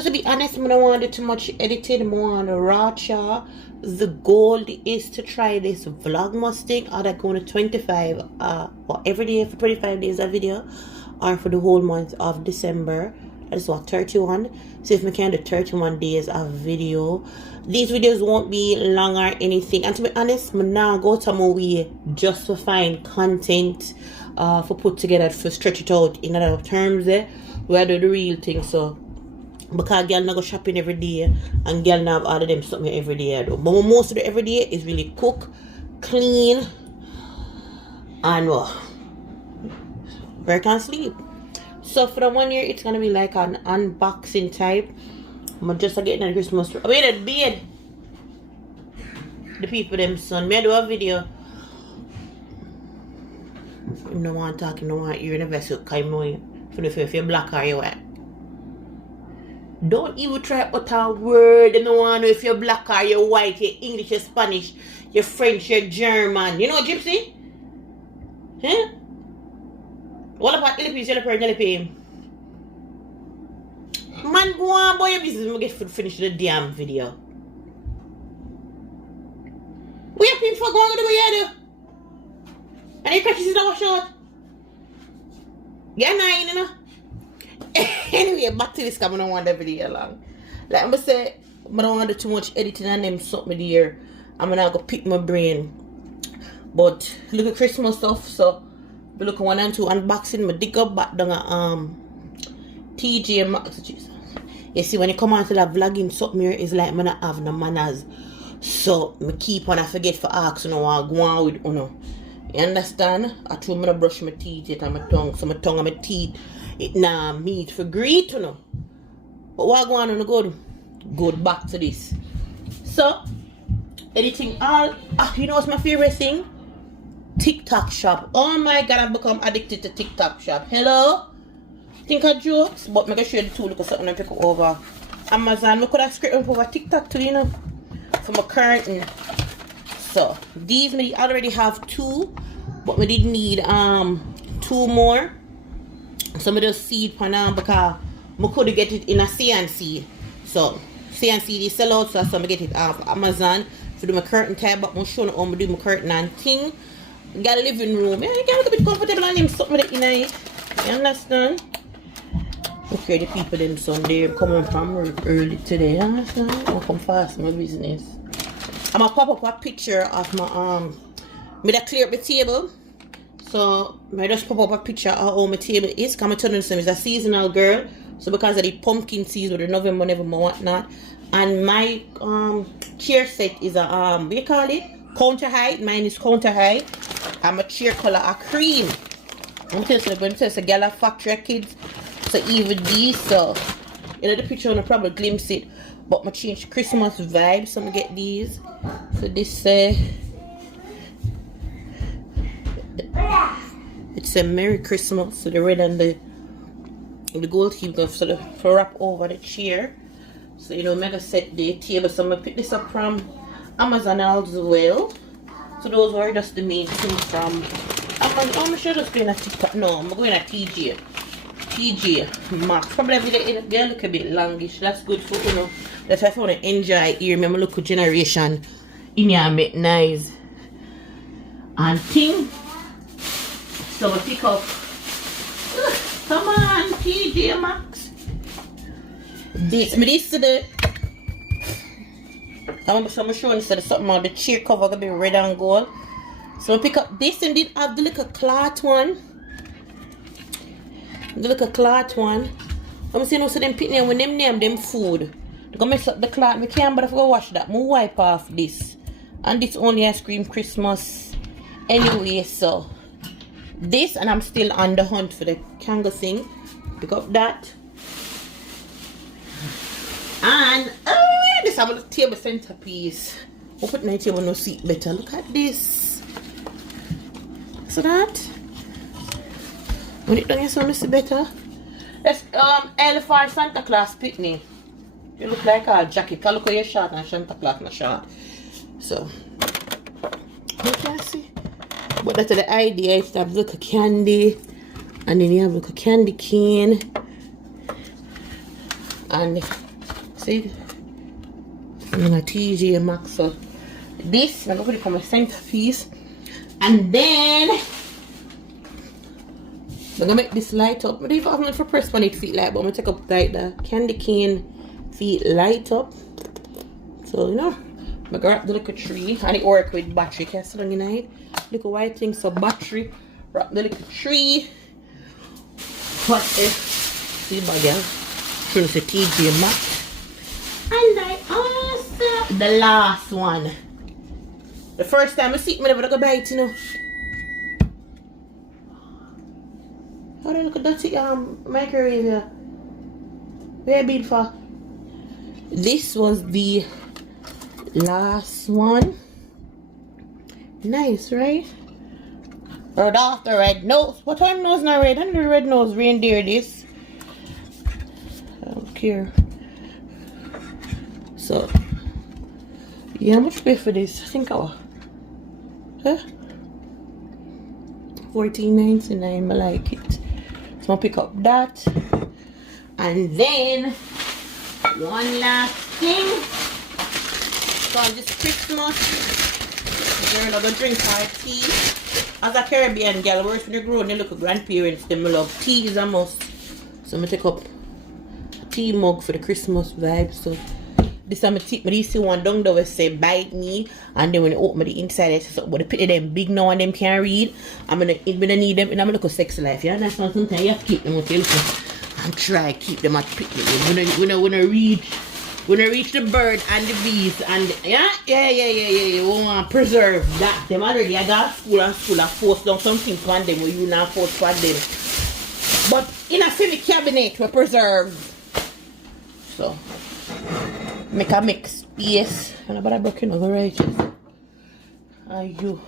So to be honest, I don't want to do too much editing. I want to watch. The goal is to try this Vlogmas thing. Either going to 25 or every day for 25 days a video, or for the whole month of December. That's what, 31. So if we can do 31 days of video, these videos won't be long or anything. And to be honest, I'm now go to my way just to find content for put together, for stretch it out in other terms. We do the real thing. So because girl not go shopping every day, and girl not have all of them something every day though. But most of the every day is really cook, clean, and work and sleep. So for the 1 year, it's gonna be like an unboxing type. I'm just getting a Christmas. I mean, it beard. The people them son. Me do a video. You no want talking, no want you're in a vessel. Come on, if you're black or you white. Don't even try utter a word. You don't want to know if you're black or you're white, you're English, you're Spanish, you're French, you're German. You know Gypsy? Huh? What about LP, LP? Man, go on, boy, your business. I'm going to finish the damn video. What are you for going to do here? And you catch this in our short? Yeah, 9, you know? Anyway, back to this because I don't want the video long. Like I'm gonna say, I don't want to do too much editing and them something here. I'm gonna go pick my brain. But look at Christmas stuff, so we look at 1 and 2 unboxing. I dig up back down at Tj Maxx. Jesus. You see, when you come on to that vlogging something here, it's like I don't have no manners. So I keep on I forget for ask you know what go on with you know. You understand? I try to brush my teeth yet and my tongue. So my tongue and my teeth it nah meat for greet, you know. But what going on the good back to this. So editing all you know what's my favorite thing? TIK TOK Shop. Oh my god, I've become addicted to TIK TOK Shop. Hello? Think of jokes, but I'm gonna show you the two look at something I pick over Amazon. Look at that script over TikTok too, you know. For my curtain. So these I already have 2, but we did need 2 more. Some of those seed panam because I could get it in a CNC. So CNC they sell out, so I'm get it off Amazon to do my curtain tab, but I'm showing how I do my curtain and thing. Got a living room. Yeah, you can look a bit comfortable and them something with it in it. You understand? Okay, the people them Sunday coming from early today. You understand? I'll come fast my business. I'm gonna pop up a picture of my me that clear up the table. So I just pop up a picture of how my table is. Come to tell them it's a seasonal girl. So because of the pumpkin season or the November, November, whatnot. And my chair set is a what do you call it? Counter height. Mine is counter height. And my chair color a cream. I'm telling you, when it's a gala factory kids. So even these, so you know the picture on probably glimpse it. But I change Christmas vibes, so I'm gonna get these. So this it's a Merry Christmas. So the red and the gold keep going sort of wrap over the chair. So you know, I'm gonna set the table. So I'm gonna pick this up from Amazon as well. So those were just the main things from Amazon. I'm sure just going to TikTok. No, I'm going to TJ Maxx. Probably they look a bit longish. That's good for you know. That's if I want to enjoy here. Remember, look at generation in here make nice and thing. So I pick up. Come on, TJ Maxx. This today. I'm showing you something on the chair cover gonna be red and gold. So I pick up this and did have the little cloth one. The little cloth one. I'm saying also them picking when them name them food. They gonna mess up the cloth. I can't bother to go wash that. I wipe off this. And this only ice cream Christmas. Anyway, so this and I'm still on the hunt for the kangaroo thing. Pick up that. And this have a table centerpiece. I'll put my table no seat better. Look at this. So that when it don't get see better. That's L for Santa Claus picnic. You look like a jacket. Look at your shirt and Santa Claus my shirt. So you can see. But that's the idea. It's to have look a candy. And then you have look a candy cane. And See? I'm gonna TJ Maxx. So this, I'm gonna put it on my centerpiece. And then I'm gonna make this light up. I don't even have nothing for press on it feet light, but I'm gonna take up like the candy cane feet light up. So you know, I'm gonna grab the little tree and it work with battery. Can I sit on your night? Little white thing, so battery. Wrap the little tree. What if see my girl? Trying to say TJ Maxx. And I also the last one. The first time I see it, I never go buy it, you know. Oh, look at that microwave here. Very beautiful. This was the last one. Nice, right? Red off the red nose. What time nose not red? And the red nose reindeer this. I don't care. So yeah, how much pay for this? I think I was $14.99. I like it. So I'll pick up that. And then one last thing. So this Christmas, we're gonna drink our tea. As a Caribbean girl, worse when you grow and you look at grandparents, them love tea is a must. So I'm gonna take up a tea mug for the Christmas vibe. So this time I take my DC one down there say bite me, and then when you open the inside it's something, but the picture them big now and them can't read. I'm gonna need them and I'm gonna look a sexy life. You understand? Sometimes you have to keep them with you. And try to keep them at picnic. When I reach the bird and the bees and yeah. We want to preserve that. Them already I got school I force down something on them where you not force for them. But in a semi cabinet we preserve. So make a mix. Yes. And about I broken over righteous. And you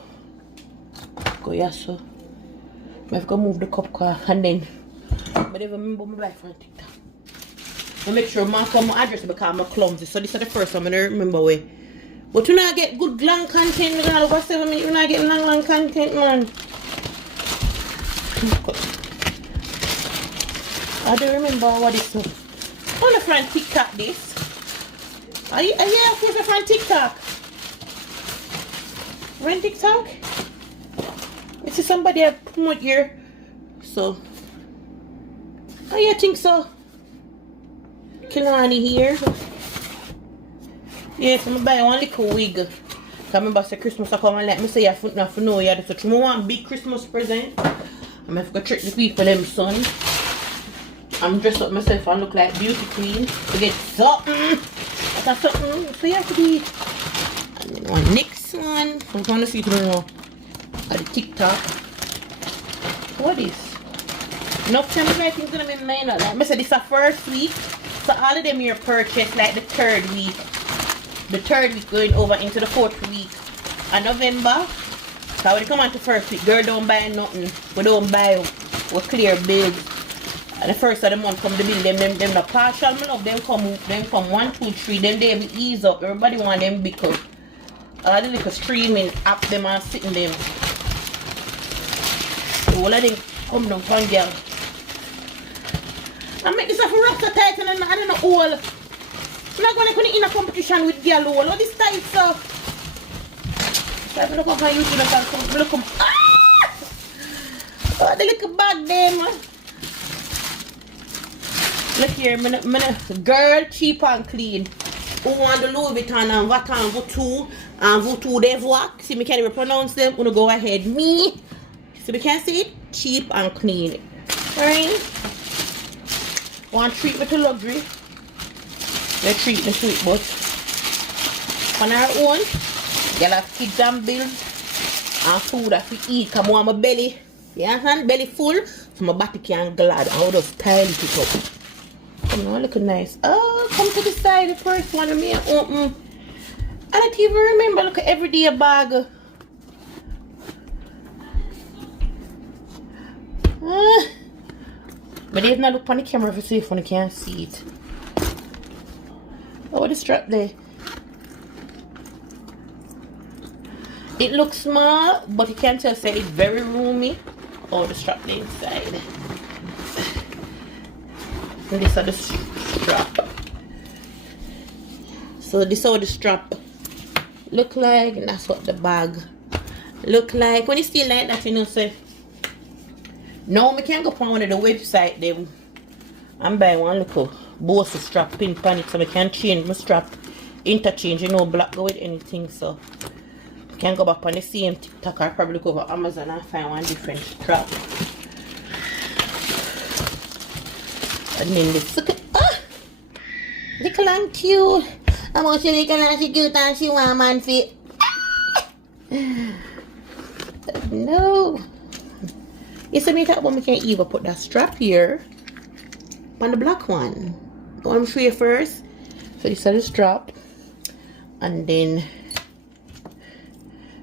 go yes so. I have to move the cup car and then I never remember my life on TikTok. I make sure I mark on my address because I'm clumsy. So this is the first time I remember where. But you not get good long content, we're gonna over 7 minutes, you not get long content, man. I don't remember what this is. I want to find TikTok this. Are you supposed to find TikTok? When TikTok? This is somebody I promote here. So oh yeah, I think so. Kilani here. Yes, I'm gonna buy one little wig. Cause I remember say Christmas I come and let me say I foot not for no yeah. So I want big Christmas present. I'm gonna go trick the people them son. I'm dressed up myself and look like beauty queen to get something. That's something so you have to be. And then one next one. I'm trying to see if you know at the TikTok. What is? Enough time I think it's gonna be minor. Like I said, this is the first week. So all of them here purchased like the third week. The third week going over into the fourth week of November. So when you come on to first week, girl don't buy nothing. We don't buy, we clear bills. And the first of the month come the bill, them the partial I love them come 1, 2, 3, then they will ease up. Everybody want them because all the little streaming app them are sitting them. So all of them come down from girl. I make this a for Rasta title and I don't know all. I'm not going to in a competition with girl all. What is tight so? So I look up my YouTube and look up. Ah! Oh, the little bag them. Look here, girl cheap and clean. Who want the Louis Vuitton and Vatan Vutu and Vutu Devois. See me can't even pronounce them. Wanna go ahead. Me. So we can see it. Cheap and clean. Alright. Want treat with the luxury. They treat the sweet but on our own. Y'all have kids and bills and food that we eat. Come on my belly. Yeah, hand belly full. So my body can glad. I would just style it up. Come on, look nice. Oh, come to the side. The first one of me open. I don't even remember. Look at everyday bag. But if not look on the camera if you see if you can't see it. Oh, the strap there. It looks small, but you can tell say it's very roomy. Oh, the strap there inside. And this is the strap. So this is how the strap look like, and that's what the bag look like. When it's still like that, you know, say now I can go on one of the website them and buy one little Bose strap pin pan it, so I can change my strap, interchange, you know, black go with anything. So I can go back on the same TikTok or probably go over Amazon and find one different strap. And then this little and cute. I'm going to say little and she cute and she want man fit. No. You see me talk about me can even put that strap here on the black one. I want to show you first. So this is the strap. And then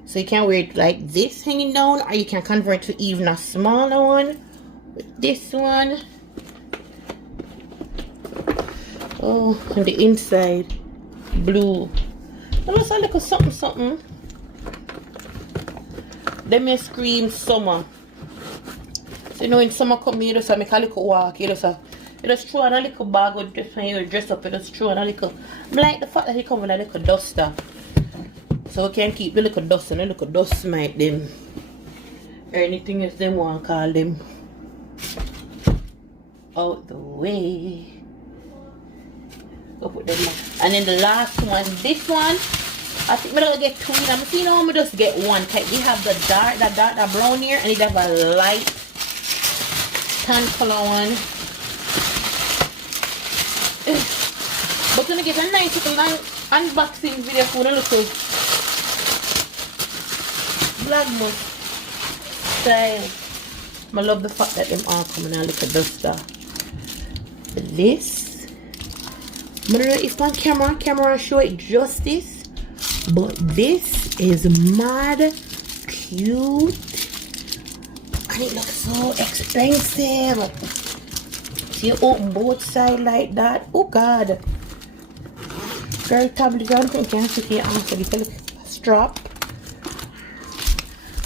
so you can wear it like this hanging down, or you can convert to even a smaller one with this one. Oh, and the inside blue. It looks like a something something. They may scream summer. So you know when summer come, you just make a little walk, you just throw on a little bag or just when you dress up, you just throw on a little. I like the fact that he come with a little duster. So we can keep the little dust and the little dust mite them. Or anything else they want to call them. Out the way. Go put them back. And then the last one, this one, I think I'm gonna get two. I'm seeing how I'm just get one type. They have the dark, that brown here, and they have a light tan color one. But gonna get a nice little unboxing video for the little Vlogmas style. I love the fact that them all come in a little duster. This, I don't know if on camera show it justice, but this is mad cute and it looks so expensive. See, you open both sides like that. Oh God, girl, tablet, I don't think you can fit here onto the strap.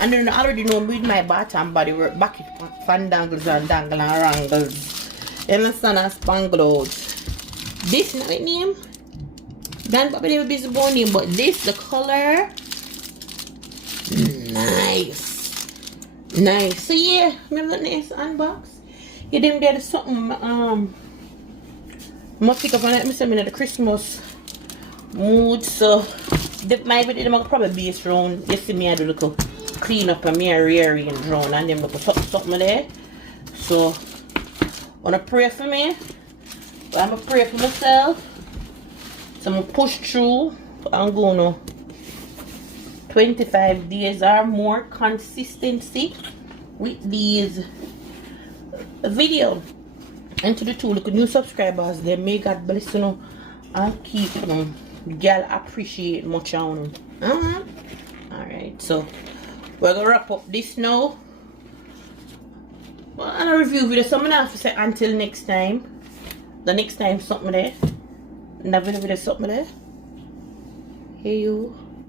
And then I already know with my bottom body work back it fan dangles and dangle and wrangles. You understand? And spangle out. This is not my name. Dan Papa never busy about name, but this the color. Nice. Nice. So yeah, remember the next unbox? You didn't get something must pick up on it. I'm in the Christmas mood, so my video will probably be around. You see me I do look clean up and me rearrange round and then put something there. So wanna pray for me, but I'm gonna pray for myself. So I'm gonna push through. I'm gonna 25 days or more consistency with these video. And to the two look new subscribers, they may God bless you know and keep them. Girl appreciate much on them. Alright, so we're gonna wrap up this now. Well, and a review video, so I'm gonna have to say until next time. The next time something there. Never video something there. Hey you.